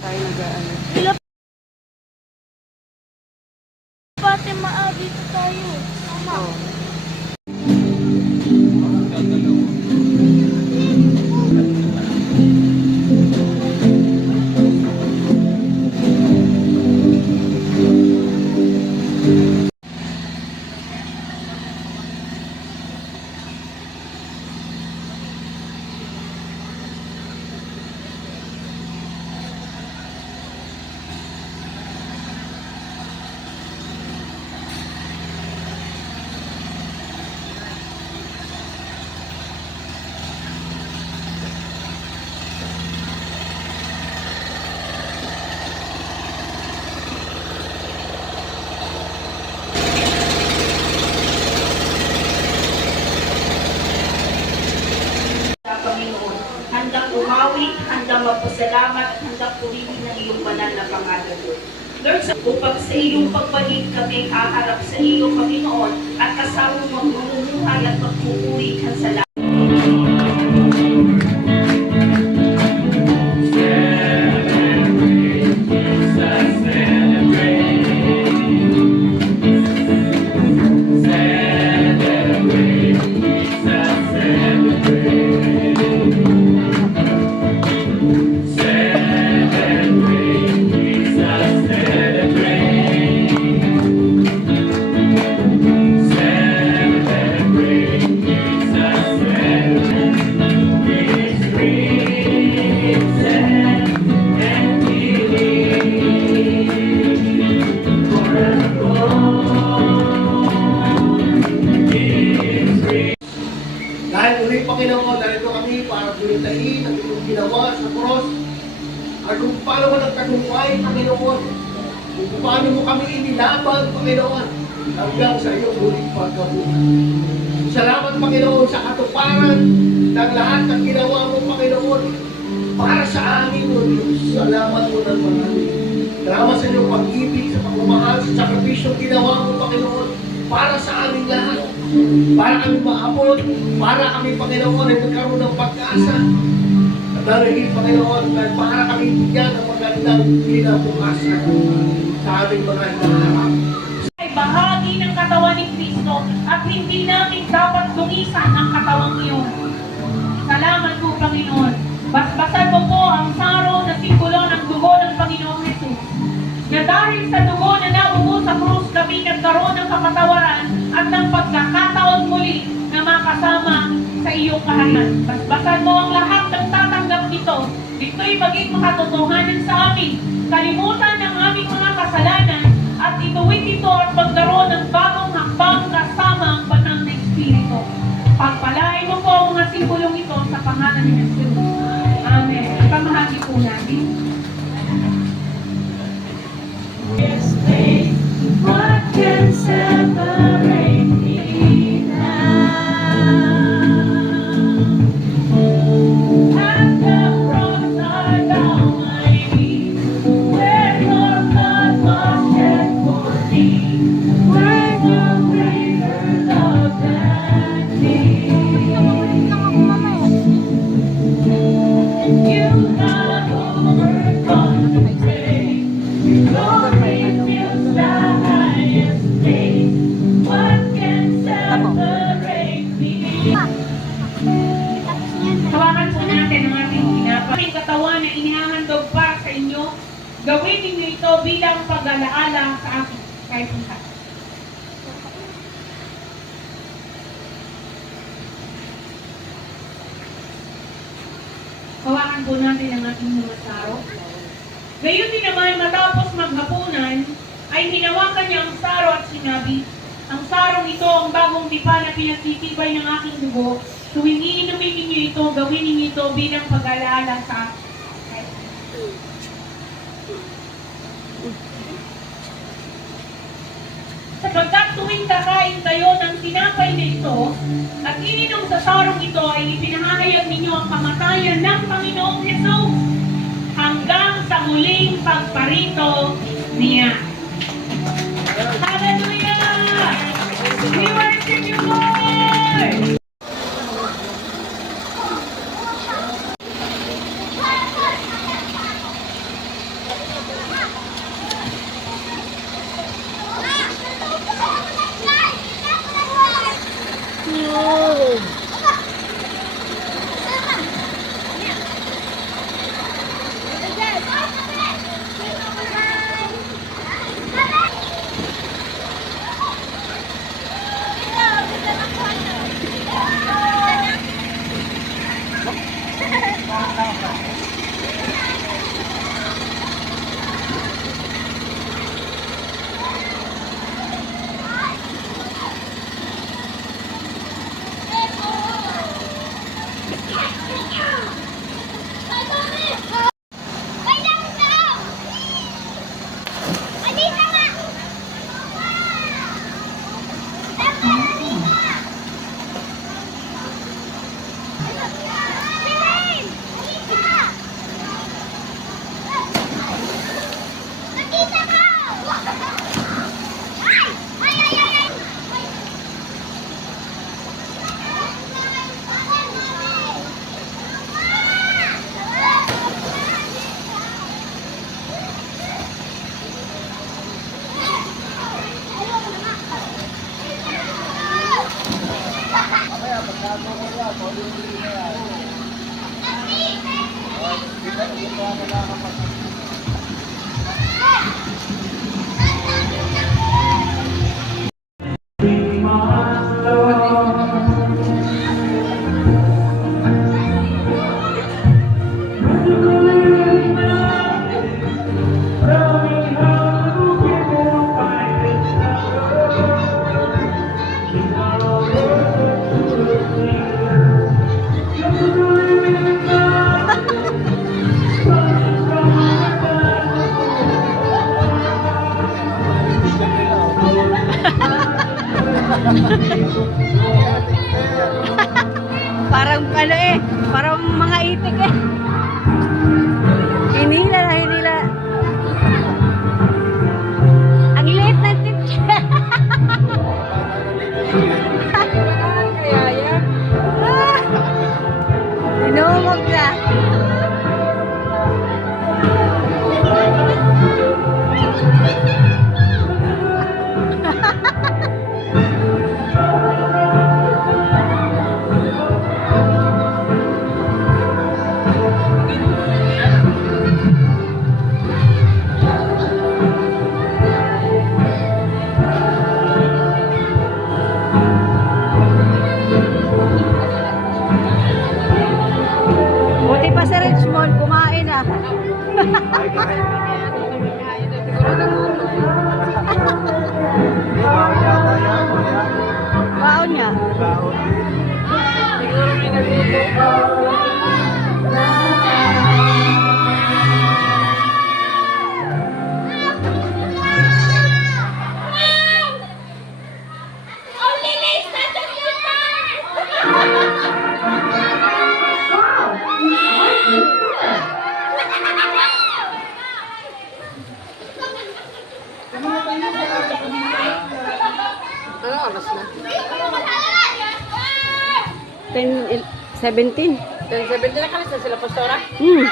Tayo nag-ano. Sila pati dito tayo. Mama. Oh. Panginoon, handang umawi, handang magpasalamat, at handang purihin ng iyong banal na pangalan. Lord, upang sa iyong pagbalik kami haharap sa iyo, Panginoon, at kasama magmumuhay at magpupuri ka sa lahat. Dahil uli, Panginoon, narito kami para gulitain ang iyong ginawa sa cross at kung paano mo nagtagumpay, Panginoon, kung paano mo kami inilaban, Panginoon, hanggang sa iyong huling pagkabuhay. Salamat, Panginoon, sa katuparan ng lahat ng ginawa mo, Panginoon, para sa amin, O Diyos. Salamat mo ng marami. Salamat sa iyong pag-ibig, sa pagmamahal, sa sakripisyong ginawa mo, Panginoon, para sa aming lahat. Para kami maabot, para kami, Panginoon, ay magkaroon ng pag-asa. At dahil, Panginoon, para kami bigyan ng magandang kinabukasan sa aming mga hinaharap. Ay bahagi ng katawan ni Kristo at hindi namin dapat lumisan ang katawang iyon. Salamat po, Panginoon. Basbasan mo po ang saro na simbolo ng dugo ng Panginoong Jesus. Na dahil sa dugo na naubo sa krus, kami nagkaroon ng kapatawaran at ng pagkakataon muli na makasama sa iyong kahanan. Basbasan mo ang lahat ng tatanggap nito. Ito'y maging makatotohanan sa amin. Kalimutan ng aming mga kasalanan at ituwid ito at magkaroon ng bagong hakbang kasama ang banal na Espiritu. Pagpalain mo po ang mga simbolong ito sa pangalan ni Jesus. Amen. Pamahagi po natin. What can separate me now? At the cross I bow my knee, where your blood was shed for me, where no greater love than me. You have overcome the grave. Glory fills the highest place. What can separate me? Hawakan po natin ang ating aming katawan na inihahandog para sa inyo. Gawin ninyo ito bilang pag-alaala sa akin. Kahit isa. Hawakan po natin ang ating mga saro. Ngayon din naman matapos maghapunan, ay hinawakan niya ang saro at sinabi, ang sarong ito ang bagong tipan na pinagtitibay ng aking dugo. Tuwing iinumin ninyo ito, gawin ninyo ito bilang pag-alaala sa akin. Sapagkat tuwing kakain kayo ng tinapay na ito at ininom sa sarong ito ay ipinahahayag ninyo ang kamatayan ng Panginoong Jesus hanggang sa muling pagparito niya. Hallelujah! We worship you, Lord! Parang ano eh, parang mga itik eh. Hinila na hinila. Ang liit ng teacher. Kaya yan. Inumog na. Buti pa sa Richmond, kumain ah. Baon niya. Siguro may nagluto. Ano oras na? 10, 17. 10:17 na kalis na sila, Pastora? Hmm.